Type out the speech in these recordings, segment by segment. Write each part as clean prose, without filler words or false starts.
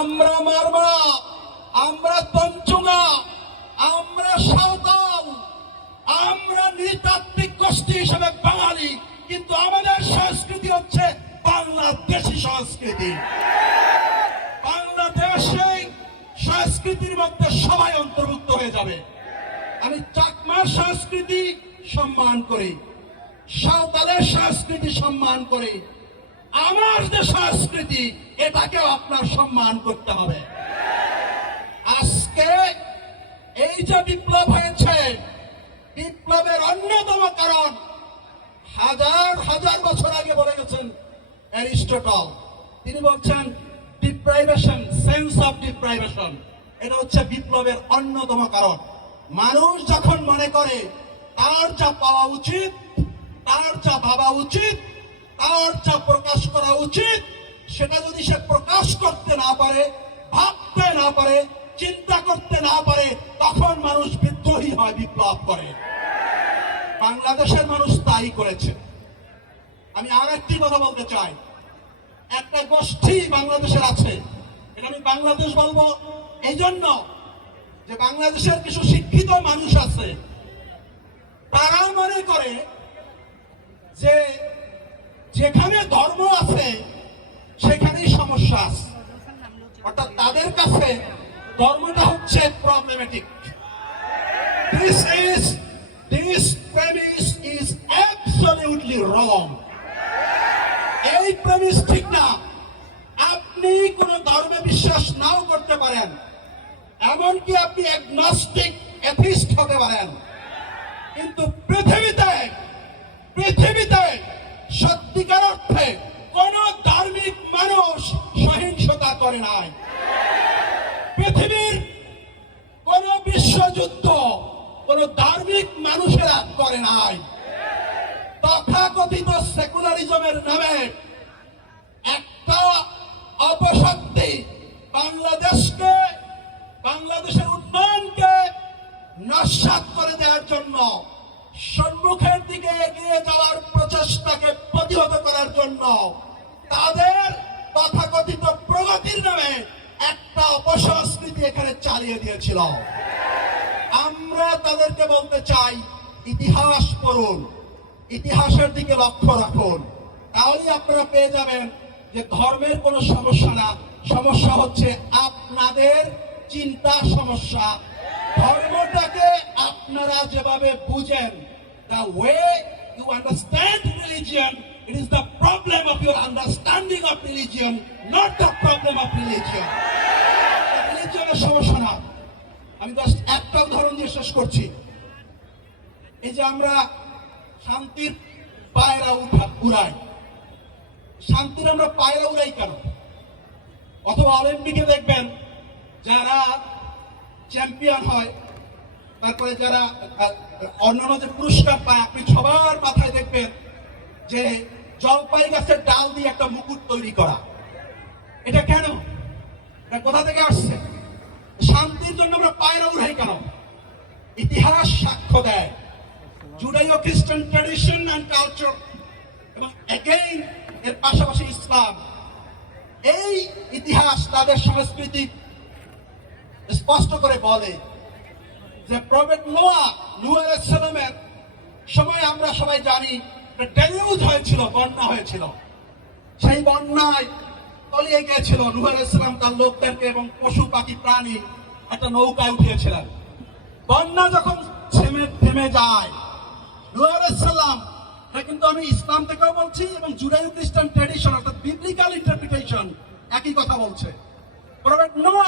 আমরা মারমা, আমরা তঞ্চুঙ্গা, আমরা সাঁওতাল, আমরা নৃতাত্ত্বিক গোষ্ঠী হিসেবে বাঙালি, কিন্তু আমাদের সংস্কৃতি হচ্ছে বাংলাদেশি সংস্কৃতি। বাংলাদেশে সংস্কৃতির মধ্যে সবাই অন্তর্ভুক্ত হয়ে যাবে। আমি চাকমার সংস্কৃতি সম্মান করি, সাঁওতালের সংস্কৃতি সম্মান করি, আমার যে সংস্কৃতি এটাকেও আপনার সম্মান করতে হবে। আজকে এই যে বিপ্লব হয়েছে, বিপ্লবের অন্যতম কারণ হাজার হাজার বছর আগে বলে গেছেন অ্যারিস্টটল। তিনি বলছেন ডিপ্রাইভেশন, সেন্স অফ ডিপ্রাইভেশন, এটা হচ্ছে বিপ্লবের অন্যতম কারণ। মানুষ যখন মনে করে তার যা পাওয়া উচিত, তার যা ভাবা উচিত, তার যা প্রকাশ করা উচিত, সেটা যদি সে প্রকাশ করতে না পারে, ভাবতে না পারে, চিন্তা করতে না পারে, তখন মানুষ বিদ্রোহী হয়, বিপ্লব করে। বাংলাদেশের মানুষ তাই করেছে। আমি আর একটি কথা বলতে চাই, একটা গোষ্ঠী বাংলাদেশের আছে, এটা আমি বাংলাদেশ বলবো এই জন্য যে বাংলাদেশের কিছু শিক্ষিত মানুষ আছে, তারা মনে করে যে যেখানে ধর্ম আছে সেখানেই সমস্যা আছে, অর্থাৎ তাদের কাছে ধর্মটা হচ্ছে problematic. This premise is absolutely wrong. এই প্রেমিস ঠিক না। আপনি কোন ধর্মে বিশ্বাস নাও করতে পারেন, এমনকি আপনি অ্যাগনস্টিক এথিস্ট হতে পারেন, কিন্তু পৃথিবীতে সত্যিকার অর্থে কোন ধার্মিক মানুষ সহিংসতা করে নাই। পৃথিবীর কোন বিশ্বযুদ্ধ কোন ধার্মিক মানুষেরা করে নাই। তথাকথিত সেকুলারিজমের নামে একটা অপশক্তি বাংলাদেশের উন্নয়নকে নস্যাৎ করে দেওয়ার জন্য, সম্মুখের দিকে এগিয়ে যাওয়ার প্রচেষ্টাকে প্রতিহত করার জন্য তাদের তথাকথিত প্রগতির নামে একটা অপসংস্কৃতি এখানে চালিয়ে দিয়েছিল। আমরা তাদেরকে বলতে চাই, ইতিহাস পড়ুন, ইতিহাসের দিকে লক্ষ্য রাখুন, তাহলে আপনারা পেয়ে যাবেন যে ধর্মের কোনো সমস্যা না, সমস্যা হচ্ছে আপনাদের চিন্তা সমস্যা। ধর্মটাকে আপনারা যেভাবে বুঝেন, the way you understand religion, it is the problem of your understanding of religion, not the problem of religion. রিলিজিয়নের সমস্যা না। আমি জাস্ট একটা উদাহরণ দিয়ে শেষ করছি। এই যে আমরা শান্তির পায়রা উড়াই, শান্তির আমরা পায়রা উড়াই কেন? অথবা অলিম্পিকে দেখবেন যারা চ্যাম্পিয়ন হয়, তারপরে যারা অন্যান্য যে পুরস্কার পায়, আপনি সবার মাথায় দেখবেন যে জলপাই গাছের ডাল দিয়ে একটা মুকুট তৈরি করা। এটা কেন? এটা কোথা থেকে আসছে? শান্তির জন্য আমরা পায়রা উড়াই কেন? ইতিহাস সাক্ষ্য দেয়, জুডাইও খ্রিস্টান ট্র্যাডিশন এন্ড কালচার এবং এগেইন এর পাশাপাশি ইসলাম, এই ইতিহাস তাদের সংস্কৃতি স্পষ্ট করে বলে যে প্রফেট নোয়াহ আলাইহিস সালামের সময় আমরা সবাই জানি ডেলিউজ হয়েছিল, বন্যা হয়েছিল। সেই বন্যায় তলিয়ে গিয়েছিল। নূহ আলাইহিস সালাম তার লোকদেরকে এবং পশু পাখি প্রাণী একটা নৌকায় উঠিয়েছিলেন। বন্যা যখন থেমে যায়, নূহ আলাইহিস সালাম, এটা কিন্তু আমি ইসলাম থেকেও বলছি এবং জুডাইও খ্রিস্টান ট্র্যাডিশন অর্থাৎ বিবলিক্যাল ইন্টারপ্রিটেশন একই কথা বলছে। প্রফেট নূহ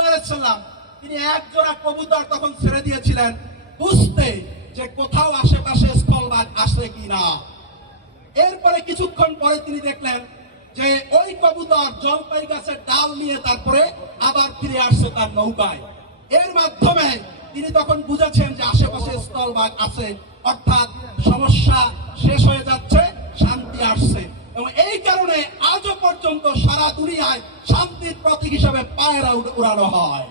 আলাইহিস সালাম তিনি এক জোড়া কবুতর তখন ছেড়ে দিয়েছিলেন, বুঝতে যে কোথাও আশেপাশে স্থলভাগ আসে কিনা। এরপরে কিছুক্ষণ পরে তিনি দেখলেন যে ওই কবুতর জলপাই গাছের ডাল নিয়ে তারপরে আবার ফিরে আসছে তার নৌকায়। এর মাধ্যমে তিনি তখন বুঝেছেন যে আশেপাশে স্থলভাগ আছে, অর্থাৎ সমস্যা শেষ হয়ে যাচ্ছে, শান্তি আসছে। এবং এই কারণে আজও পর্যন্ত সারা দুনিয়ায় শান্তির প্রতীক হিসাবে পায়রা উড়ানো হয়।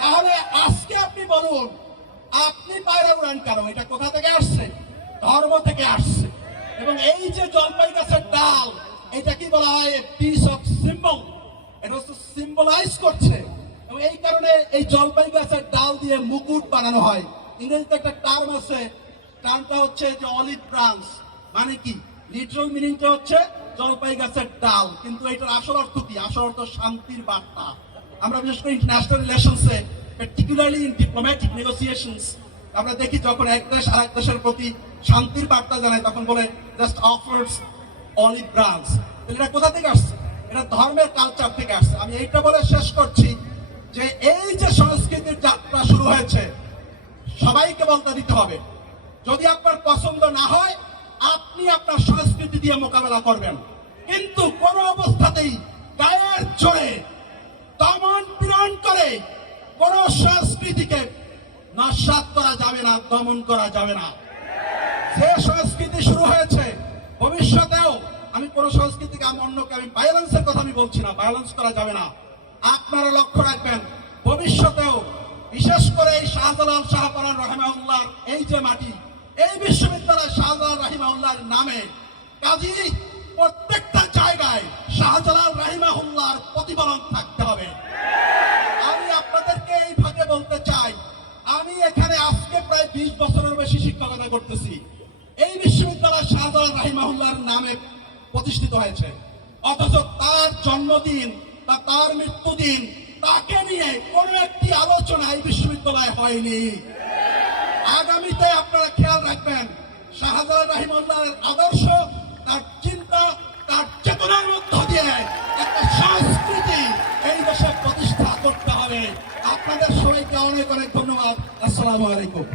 তাহলে আজকে আপনি বলুন, আপনি পায়রা উড়ান কেন? এটা কোথা থেকে আসছে? ধর্ম থেকে আসছে। এবং এই যে জলপাই গাছের ডাল, এটা কি বলা হয়? পিস অফ সিম্বল, এটা হচ্ছে সিম্বলাইজ করছে। এবং এই কারণে এই জলপাই গাছের ডাল দিয়ে মুকুট বানানো হয়। ইংরেজিতে একটা টার্ম আছে, টার্মটা হচ্ছে যে অলিভ ব্রাঞ্চ। মানে কি, লিটারাল মিনিংটা হচ্ছে জলপাই গাছের ডাল, কিন্তু এটার আসল অর্থ কি? আসল অর্থ শান্তির বার্তা। আমরা বিশেষ করে ইন্টারন্যাশনাল রিলেশনসে, পার্টিকুলারলি ইন ডিপ্লোম্যাটিক নেগোসিয়েশনস, আমরা দেখি যখন এক দেশ আরেক দেশের প্রতি শান্তির বার্তা জানায় তখন বলে জাস্ট অফার্স অলিভ ব্রাঞ্চ। এটা কোথা থেকে আসছে? এটা ধর্মের কালচার থেকে আসছে। আমি এইটা বলে শেষ করছি যে এই যে সংস্কৃতির যাত্রা শুরু হয়েছে, সবাইকে বলতে দিতে হবে, যদি আপনার পছন্দ না হয় আপনি আপনার সংস্কৃতি দিয়ে মোকাবেলা করবেন, কিন্তু কোন অবস্থাতেই গায়ের জোরে দমন পীড়ন করে কোন সংস্কৃতিকে নস্যাৎ করা যাবে না, দমন করা যাবে না। যে সংস্কৃতি শুরু হয়েছে, ভবিষ্যতেও আমি কোন সংস্কৃতিকে অন্যকে, আমি ভায়োলেন্সের কথা আমি বলছি না, ভায়োলেন্স করা যাবে না। আপনারা লক্ষ্য রাখবেন, ভবিষ্যতেও বিশেষ করে এই শাহজালাল শাহপরান রাহিমাহুল্লাহ এই যে মাটি, এই বিশ্ববিদ্যালয় শাহজালাল রাহিমাহুল্লাহর নামে, কাজী প্রত্যেকটা জায়গায় শাহজালাল রাহিমাহুল্লাহর প্রতিফলন থাকতে হবে। আমি আপনাদেরকে এই ভাগে বলতে চাই, আমি এখানে আজকে প্রায় 20 বছরের বেশি শিক্ষকতা করতেছি। এই বিশ্ববিদ্যালয় শাহজালাল রাহিমাহুল্লাহর নামে প্রতিষ্ঠিত হয়েছে, অথচ তার জন্মদিন বা তার মৃত্যুদিন তাকে নিয়ে কোনো একটি আলোচনা এই বিশ্ববিদ্যালয়ে হয়নি। আগামীতে আপনারা খেয়াল রাখবেন, শাহজালাল রাহিমাহুল্লাহর আদর্শ, তার চিন্তা, তার চেতনার মধ্য দিয়ে একটা সংস্কৃতি এই দেশে প্রতিষ্ঠা করতে হবে। আপনাদের সবাইকে অনেক অনেক ধন্যবাদ। আসসালামু আলাইকুম।